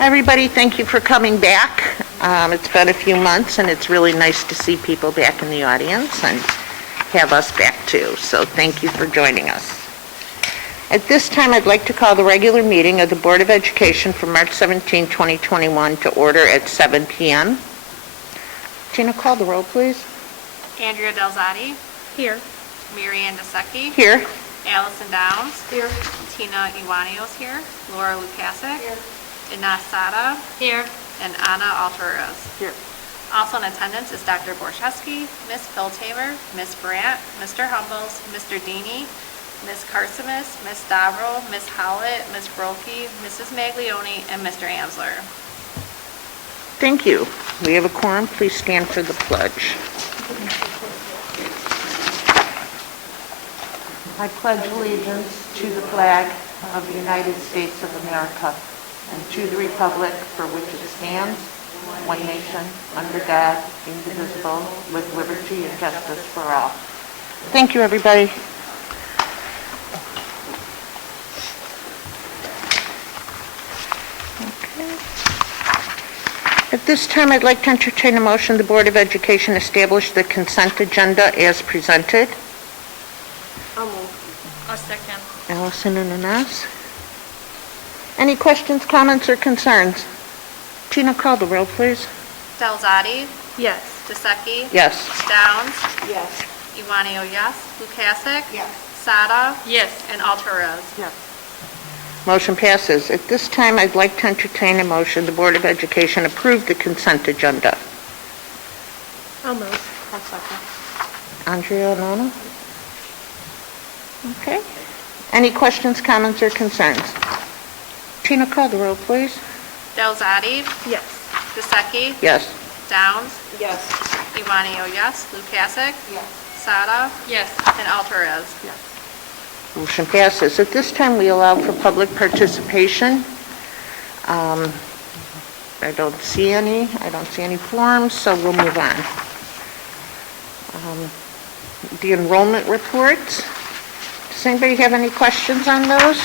Everybody, thank you for coming back. It's been a few months, and it's really nice to see people back in the audience and have us back too. So thank you for joining us. At this time, I'd like to call the regular meeting of the Board of Education for March 17, 2021 to order at 7 p.m. Tina, call the roll, please. Andrea Delzati. Here. Mary Ann DeSecchi. Here. Allison Downs. Here. Tina Iwanios here. Laura Lukasik. Here. Ina Sada. Here. And Anna Alteras. Here. Also in attendance is Dr. Borchewski, Ms. Piltaver, Ms. Brandt, Mr. Humbles, Mr. Deeney, Ms. Carsimus, Ms. Stavro, Ms. Howlett, Ms. Brokey, Mrs. Maglione, and Mr. Amsler. Thank you. We have a quorum. Please stand for the pledge. I pledge allegiance to the flag of the United States of America and to the republic for which it stands, one nation, under God, indivisible, with liberty and justice for all. Thank you, everybody. At this time, I'd like to entertain a motion the Board of Education establish the consent agenda as presented. I'll move. A second. Allison and Anas. Any questions, comments, or concerns? Tina, call the roll, please. Delzati. Yes. DeSecchi. Yes. Downs. Yes. Iwanio, yes. Lukasik. Yes. Sada. Yes. And Alteras. Yes. Motion passes. At this time, I'd like to entertain a motion the Board of Education approve the consent agenda. I'll move. I'll second. Andrea and Anna? Okay. Any questions, comments, or concerns? Tina, call the roll, please. Delzati. Yes. DeSecchi. Yes. Downs. Yes. Iwanio, yes. Lukasik. Yes. Sada. Yes. And Alteras. Yes. Motion passes. At this time, we allow for public participation. I don't see any. I don't see any forms, so we'll move on. The enrollment reports. Does anybody have any questions on those?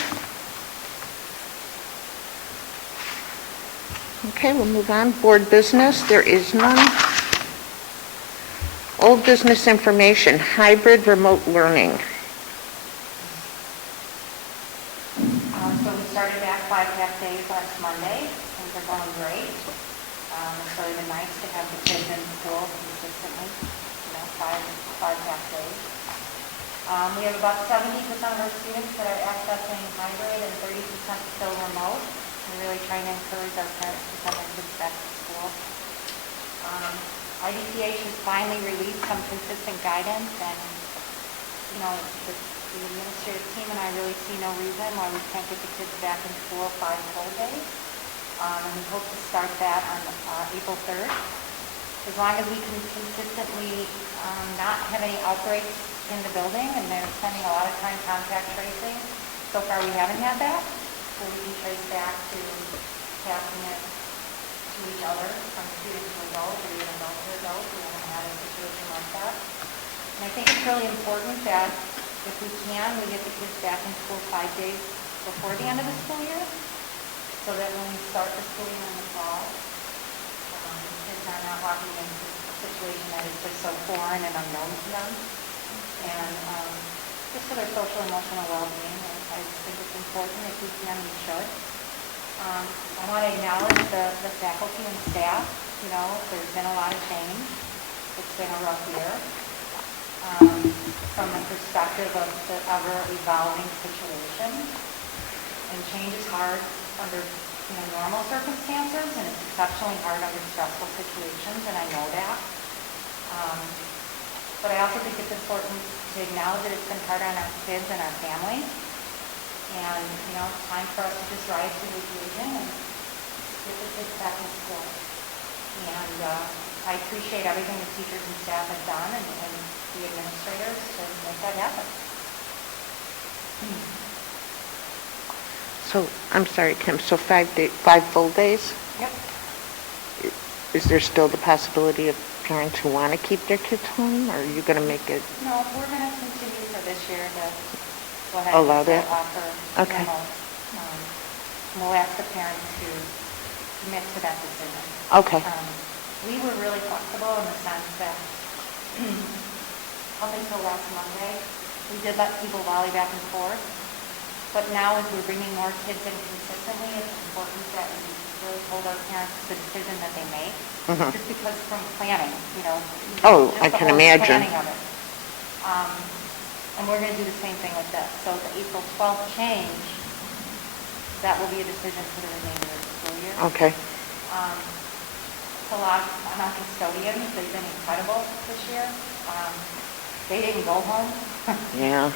Okay, we'll move on. Board business, there is none. Old business information, hybrid remote learning. So we started back 5 half days last Monday. Things are going great. It's really been nice to have the kids in school consistently, five half days. We have about 70% of our students that are accessing hybrid and 30% still remote. We're really trying to encourage our parents to send their kids back to school. IDPH has finally released some consistent guidance, and the administrative team and I really see no reason why we can't get the kids back in school 5 full days. And we hope to start that on April 3rd. As long as we can consistently not have any outbreaks in the building, and they're spending a lot of time contact tracing. So far we haven't had that. So we can trace back to passing it to each other from student to adult or even adult to adult. We haven't had a situation like that. And I think it's really important that if we can, we get the kids back in school 5 days before the end of the school year, so that when we start the school year in the fall, kids are not walking into a situation that is just so foreign and unknown to them. And just for their social and emotional well-being, I think it's important. If we can, we should. I want to acknowledge the faculty and staff. There's been a lot of change. It's been a rough year. From the perspective of the ever-evolving situation. And change is hard under normal circumstances, and it's exceptionally hard under stressful situations, and I know that. But I also think it's important to acknowledge that it's been hard on our kids and our families. And, it's time for us to just rise to the occasion and get the kids back in school. And I appreciate everything the teachers and staff have done and the administrators to make that happen. So, I'm sorry, Kim, so 5 full days? Yep. Is there still the possibility of parents who want to keep their kids home, or are you going to make it? No, we're going to continue for this year to go ahead Allow and that? offer Okay. remote. We'll ask the parents to commit to that decision. Okay. We were really flexible in the sense that up until last Monday, we did let people volley back and forth. But now as we're bringing more kids in consistently, it's important that we really hold our parents to the decision that they make. Mhm. Just because from planning, Oh, just I the can whole imagine. planning of it. And we're going to do the same thing with this. So the April 12th change, that will be a decision for the remainder of the school year. Okay. It's a lot on our custodians. They've been incredible this year. They didn't go home. Yeah.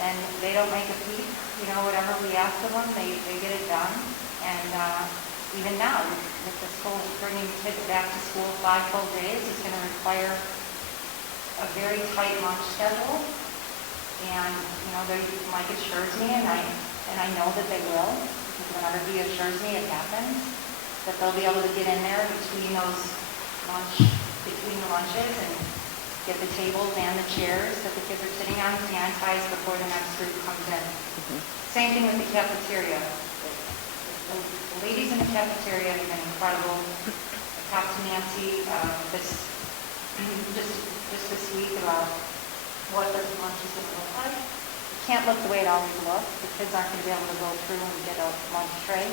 And they don't make a peep. Whatever we ask of them, they get it done. And even now, with the school bringing kids back to school 5 full days, it's going to require a very tight lunch schedule. And, Mike assures me, and I know that they will, because whenever he assures me it happens, that they'll be able to get in there between the lunches and get the tables and the chairs that the kids are sitting on sanitized before the next group comes in. Same thing with the cafeteria. The ladies in the cafeteria have been incredible. I talked to Nancy just this week about what the lunch is going to look like. It can't look the way it always looks. The kids aren't going to be able to go through and get a lunch tray.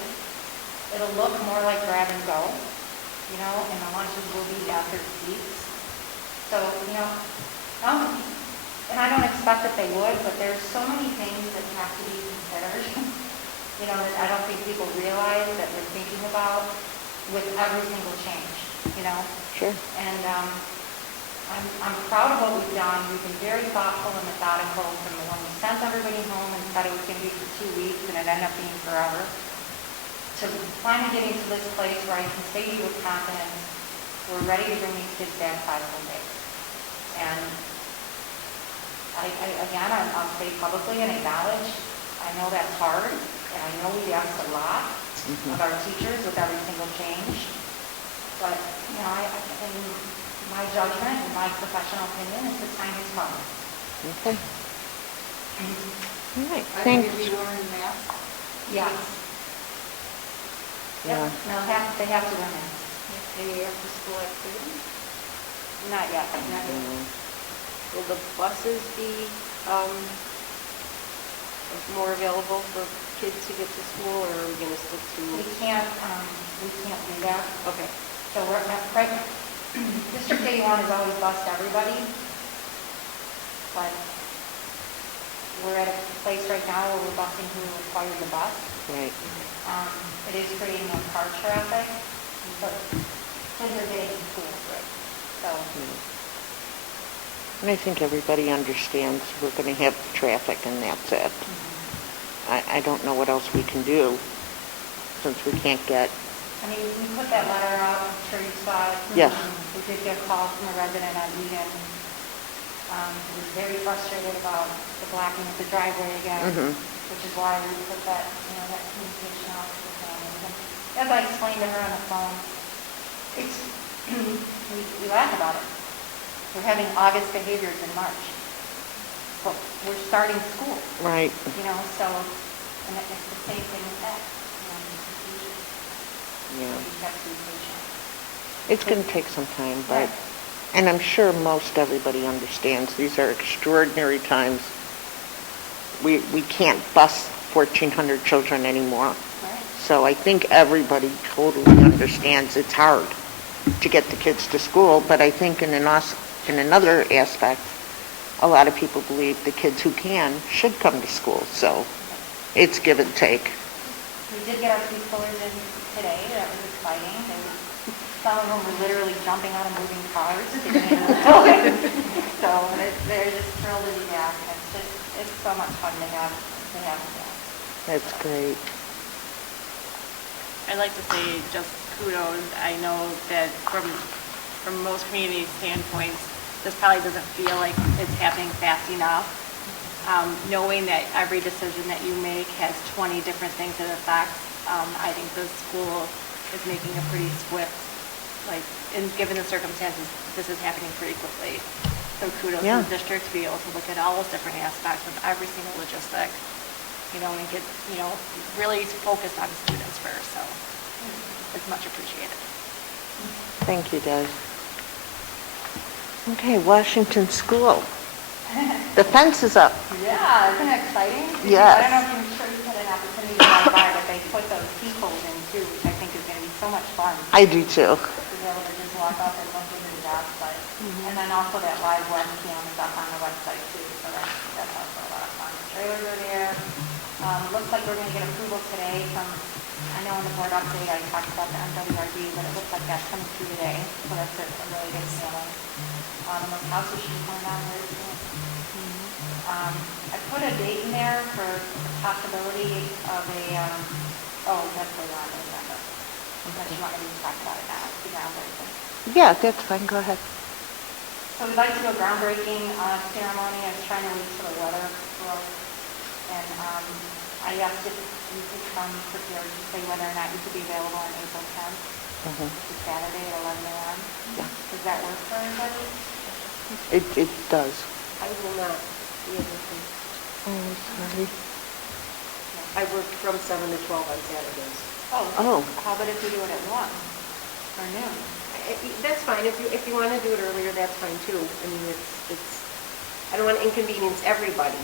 It'll look more like grab and go, and the lunches will be at their seats. So, and I don't expect that they would, but there's so many things that have to be considered, that I don't think people realize that we're thinking about with every single change, Sure. And I'm proud of what we've done. We've been very thoughtful and methodical from when we sent everybody home and said it was going to be for 2 weeks and it ended up being forever, to finally getting to this place where I can say to you with confidence, we're ready to bring these kids back 5 full days. And I'll say publicly and acknowledge, I know that's hard, and I know we asked a lot of our teachers with every single change. But, in my judgment and my professional opinion, is the time has come. Okay. All right. Are they Thanks. going to be wearing masks? Yes. Yeah. Yep. No, they have to wear masks. Any after-school activities? Not yet. Not yet. Mm. Will the buses be more available for kids to get to school, or are we going to stick to? We can't do that. Okay. So we're right. District 81 has always bused everybody, but we're at a place right now where we're busing who requires the bus. Right. It is creating more car traffic, but kids are getting to school. Right. So And I think everybody understands we're going to have traffic and that's it. I don't know what else we can do since we can't get... we put that letter out, I'm sure you saw it. Yes. We did get a call from a resident on Eden who was very frustrated about the blocking of the driveway again, which is why we put that, that communication out to the families. And as I explained to her on the phone, we laugh about it. We're having August behaviors in March. But we're starting school. Right. So, and it's the same thing with that. Yeah. You just have to be patient. It's going to take some time, but... Right. And I'm sure most everybody understands these are extraordinary times. We can't bus 1,400 children anymore. Right. So I think everybody totally understands it's hard to get the kids to school, but I think in another aspect, a lot of people believe the kids who can should come to school. So it's give and take. We did get our preschoolers in today. That was exciting. Some of them were literally jumping out of moving cars to get into the building. So they're just thrilled to be back. It's so much fun to have them back. That's great. I'd like to say just kudos. I know that from most community standpoints, this probably doesn't feel like it's happening fast enough. Knowing that every decision that you make has 20 different things it affects, I think the school is making a pretty swift, given the circumstances, this is happening pretty quickly. So kudos to the district to be able to look at all those different aspects of every single logistic, and get, really focused on students first. So it's much appreciated. Thank you, Des. Okay, Washington School. The fence is up. Yeah, isn't it exciting? Yes. I don't know if you're sure you had an opportunity to drive by, but they put those peepholes in too, which I think is going to be so much fun. I do too. To be able to just walk up and look into the job site. And then also that live webcam is up on the website too, so that's also a lot of fun. Trailers are there. Looks like we're going to get approval today from, I know in the board update I talked about the MWRD, but it looks like that's coming through today, so that's a really good feeling. And those houses should be coming down very soon. I put a date in there for the possibility of a, oh, that's later on in the agenda. Unless you want me to talk about it now, the groundbreaking. Yeah, that's fine, go ahead. So we'd like to do a groundbreaking ceremony. I was trying to wait till the weather broke. And I asked if you could come prepared to say whether or not you could be available on April 10th, which is Saturday at 11 a.m. Yeah. Does that work for everybody? It does. I will not be able to. Oh, sorry. I work from 7 to 12 on Saturdays. Oh. How about if we do it at 1 or noon? That's fine. If you want to do it earlier, that's fine too. I mean, it's, I don't want to inconvenience everybody.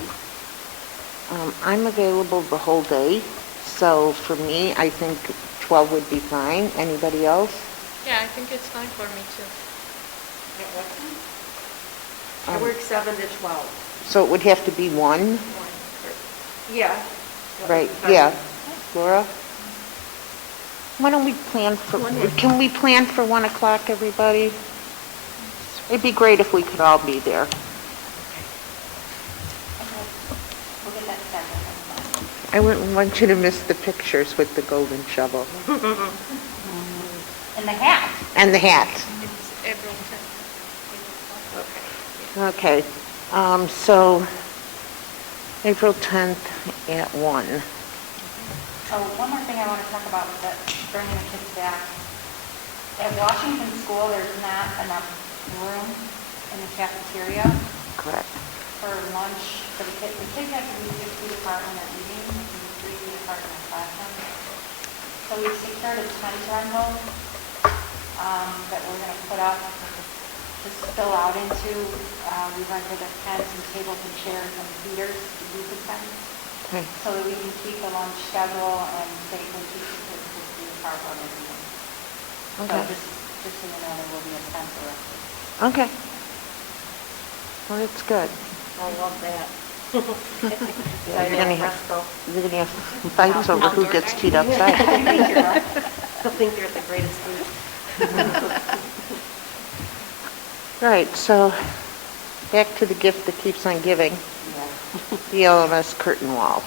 I'm available the whole day, so for me, I think 12 would be fine. Anybody else? Yeah, I think it's fine for me too. At what time? I work 7 to 12. So it would have to be 1? Yeah. Right, yeah. Laura? Why don't we plan for, can we plan for 1 o'clock, everybody? It'd be great if we could all be there. Okay. We'll get that scheduled. I wouldn't want you to miss the pictures with the golden shovel. And the hat. And the hat. It's April 10th. Okay, so April 10th at 1. Oh, one more thing I want to talk about with bringing the kids back. At Washington School, there's not enough room in the cafeteria Correct. for lunch for the kids. The kids have to be 6 feet apart when they're eating, they can be 3 feet apart in the classroom. So we've secured a tent rental that we're going to put up to spill out into. We rented a tent and tables and chairs and heaters to use the tent. Okay. So that we can keep the lunch schedule and safely keep the kids 6 feet apart when they're eating. Okay. So just so you know, there will be a tent for us. Okay. Well, that's good. I love that. Yeah, you're gonna have fights over who gets teed outside. They'll think they're the greatest food. Right, so back to the gift that keeps on giving, the LMS curtain wall.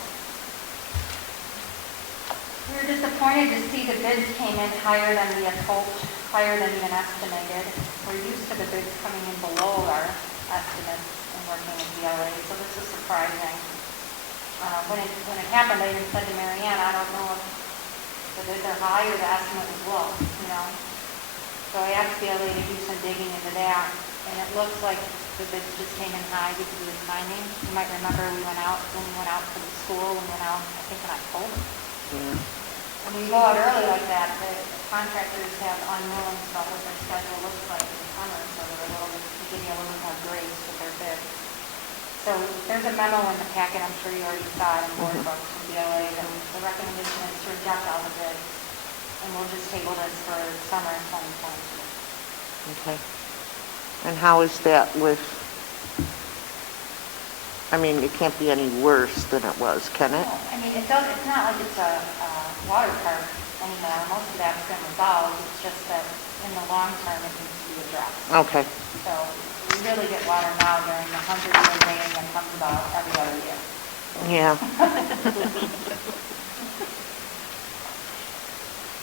We were disappointed to see the bids came in higher than we had hoped, higher than even estimated. We're used to the bids coming in below our estimates and working with DLA, so this is surprising. When it happened, I even said to Marianne, I don't know if the bids are high or the estimate was low, you know. So I asked DLA to do some digging into that, and it looks like the bids just came in high because of the timing. You might remember when we went out to the school, we went out, I think in October. Yeah. When you go out early like that, the contractors have unknowns about what their schedule looks like in the summer, so they're they give you a little more grace with their bids. So there's a memo in the packet, I'm sure you already saw it in board books from DLA, that the recommendation is to reject all the bids, and we'll just table this for summer 2022. Okay. And how is that with, I mean, it can't be any worse than it was, can it? No, I mean, it's not like it's a water park anymore. Most of that's been resolved. It's just that in the long term, it needs to be addressed. Okay. So we really get water now during the 100-year rain that comes about every other year. Yeah.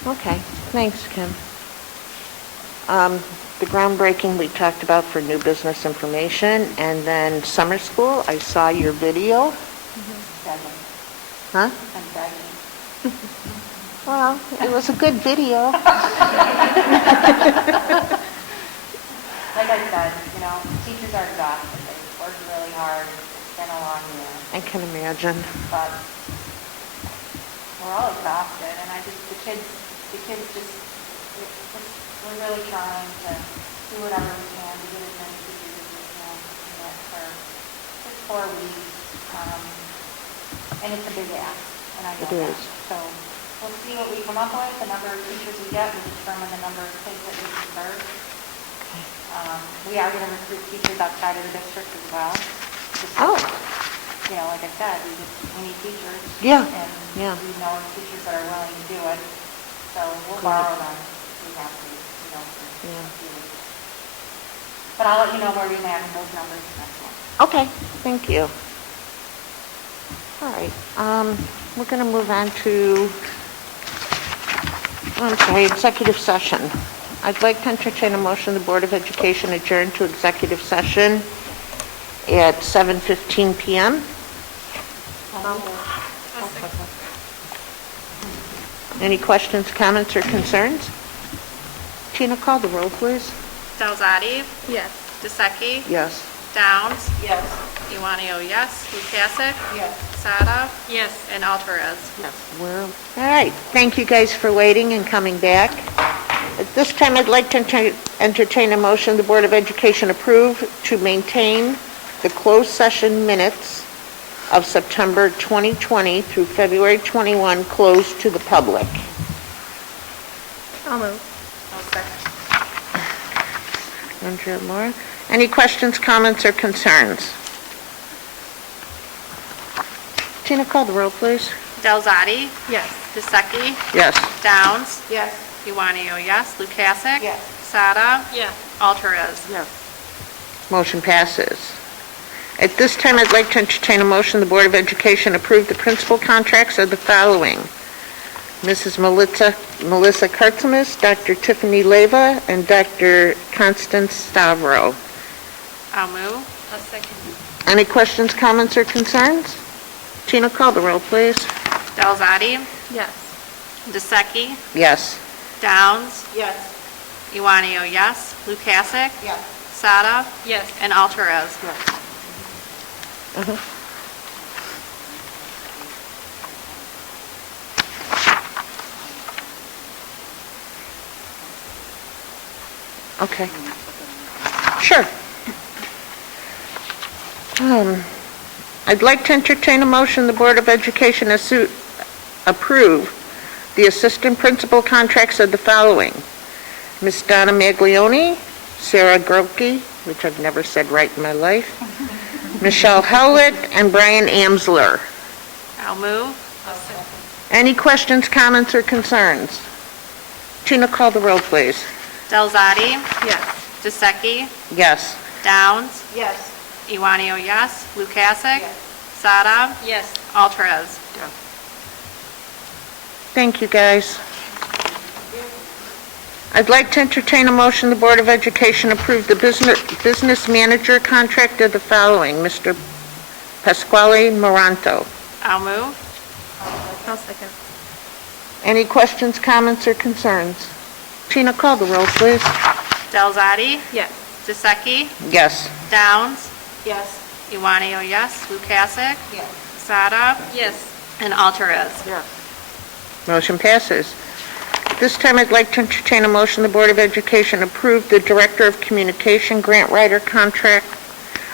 Okay, thanks, Kim. The groundbreaking we talked about for new business information, and then summer school, I saw your video. Begging. Huh? I'm begging. Well, it was a good video. Like I said, you know, teachers are exhausted. They've worked really hard. It's been a long year. I can imagine. But we're all exhausted, and the kids just we're really trying to do whatever we can to get as many teachers as we can to commit for just 4 weeks. And it's a big ask, and I know It that. is. So we'll see what we come up with, the number of teachers we get, we determine the number of kids that we can serve. We are going to recruit teachers outside of the district as well. Just, Oh, you know, like I said, we need teachers. Yeah, And yeah. we know teachers that are willing to do it. So we'll Good. borrow them if we have to, you know, for Yeah. a few weeks. But I'll let you know where we land in those numbers next month. okay, thank you. All right, we're going to move on to, executive session. I'd like to entertain a motion the Board of Education adjourn to executive session at 7:15 PM. Any questions, comments, or concerns? Tina, call the roll, please. Delzadi, Yes. DeSeki, Yes. Downs, Yes. Iwanio, yes. Lukasik, Yes. Sada, Yes. and Alvarez. Yes. All right, thank you guys for waiting and coming back. At this time, I'd like to entertain a motion the Board of Education approve to maintain the closed session minutes of September 2020 through February 21 closed to the public. I'll move. Andrea, Laura, any questions, comments, or concerns? Tina, call the roll, please. Delzadi, Yes. DeSeki, Yes. Downs, Yes. Iwanio, yes. Lukasik, Yes. Sada, Yes. Alvarez. Yes. Motion passes. At this time, I'd like to entertain a motion the Board of Education approve the principal contracts of the following: Mrs. Melissa Kartzimis, Dr. Tiffany Leva, and Dr. Constance Stavro. I'll move. I'll second. Any questions, comments, or concerns? Tina, call the roll, please. Delzadi, Yes. DeSeki, Yes. Downs, Yes. Iwanio, yes. Lukasik, Yes. Sada, Yes. and Alvarez. Okay. Sure. I'd like to entertain a motion the Board of Education approve the assistant principal contracts of the following: Ms. Donna Maglione, Sarah Grotke, which I've never said right in my life, Michelle Howlett, and Brian Amsler. I'll move. Any questions, comments, or concerns? Tina, call the roll, please. Delzadi, Yes. DeSeki, Yes. Downs, Yes. Iwanio, yes. Lukasik, Yes. Sada, Yes. Alvarez. Thank you, guys. I'd like to entertain a motion the Board of Education approve the business manager contract of the following: Mr. Pasquale Moranto. I'll move. I'll second. Any questions, comments, or concerns? Tina, call the roll, please. Delzadi, Yes. DeSeki, Yes. Downs, Yes. Iwanio, yes. Lukasik, Yes. Sada, Yes. and Alvarez. Motion passes. At this time, I'd like to entertain a motion the Board of Education approve the Director of Communication grant writer contract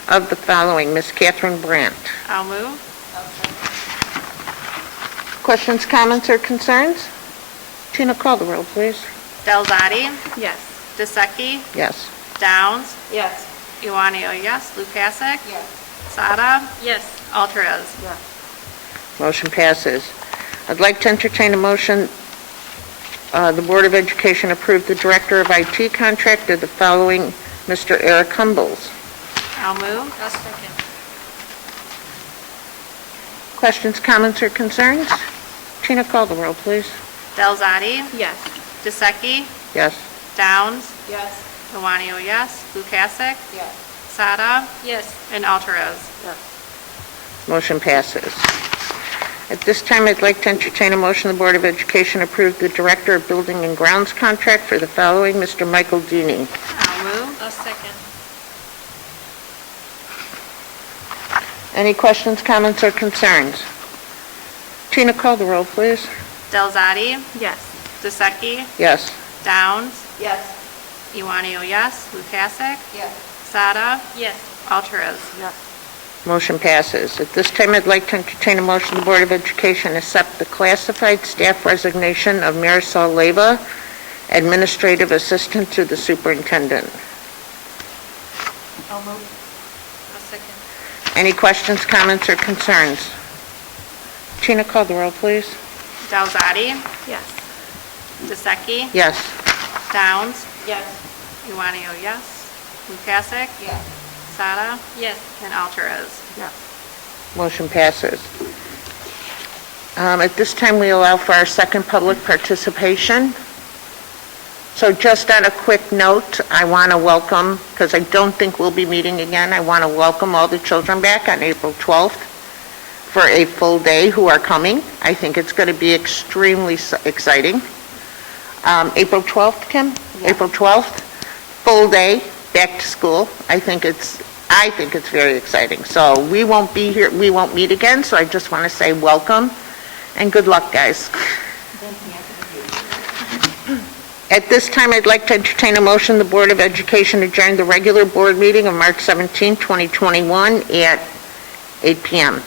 of the following: Ms. Catherine Brandt. I'll move. Questions, comments, or concerns? Tina, call the roll, please. Delzadi, Yes. DeSeki, Yes. Downs, Yes. Iwanio, yes. Lukasik, Yes. Sada, Yes. Alvarez. Motion passes. I'd like to entertain a motion the Board of Education approve the Director of IT contract of the following: Mr. Eric Humbles. I'll move. I'll second. Questions, comments, or concerns? Tina, call the roll, please. Delzadi, Yes. DeSeki, Yes. Downs, Yes. Iwanio, yes. Lukasik, Yes. Sada, Yes. and Alvarez. Motion passes. At this time, I'd like to entertain a motion the Board of Education approve the Director of Building and Grounds contract for the following: Mr. Michael Deeney. I'll move. I'll second. Any questions, comments, or concerns? Tina, call the roll, please. Delzadi, Yes. DeSeki, Yes. Downs, Yes. Iwanio, yes. Lukasik, Yes. Sada, Yes. Alvarez. Motion passes. At this time, I'd like to entertain a motion the Board of Education accept the classified staff resignation of Marisol Leyva, Administrative Assistant to the Superintendent. I'll move. I'll second. Any questions, comments, or concerns? Tina, call the roll, please. Delzadi, Yes. DeSeki, Yes. Downs, Yes. Iwanio, yes. Lukasik, Yes. Sada, Yes. and Alvarez. Motion passes. At this time, we allow for our second public participation. So just on a quick note, I want to welcome, because I don't think we'll be meeting again, I want to welcome all the children back on April 12th for a full day who are coming. I think it's going to be extremely exciting. April 12th, Kim? April 12th, full day, back to school. I think it's very exciting. So we won't be here, we won't meet again, so I just want to say welcome and good luck, guys. At this time, I'd like to entertain a motion the Board of Education adjourn the regular board meeting of March 17, 2021 at 8 p.m.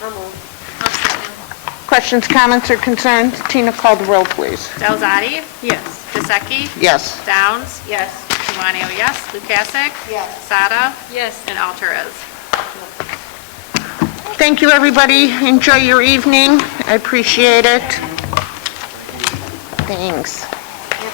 I'll move. I'll second. Questions, comments, or concerns? Tina, call the roll, please. Delzadi, Yes. DeSeki, Yes. Downs, Yes. Iwanio, yes. Lukasik, Yes. Sada, Yes. and Alvarez. Thank you, everybody. Enjoy your evening. I appreciate it. Thanks.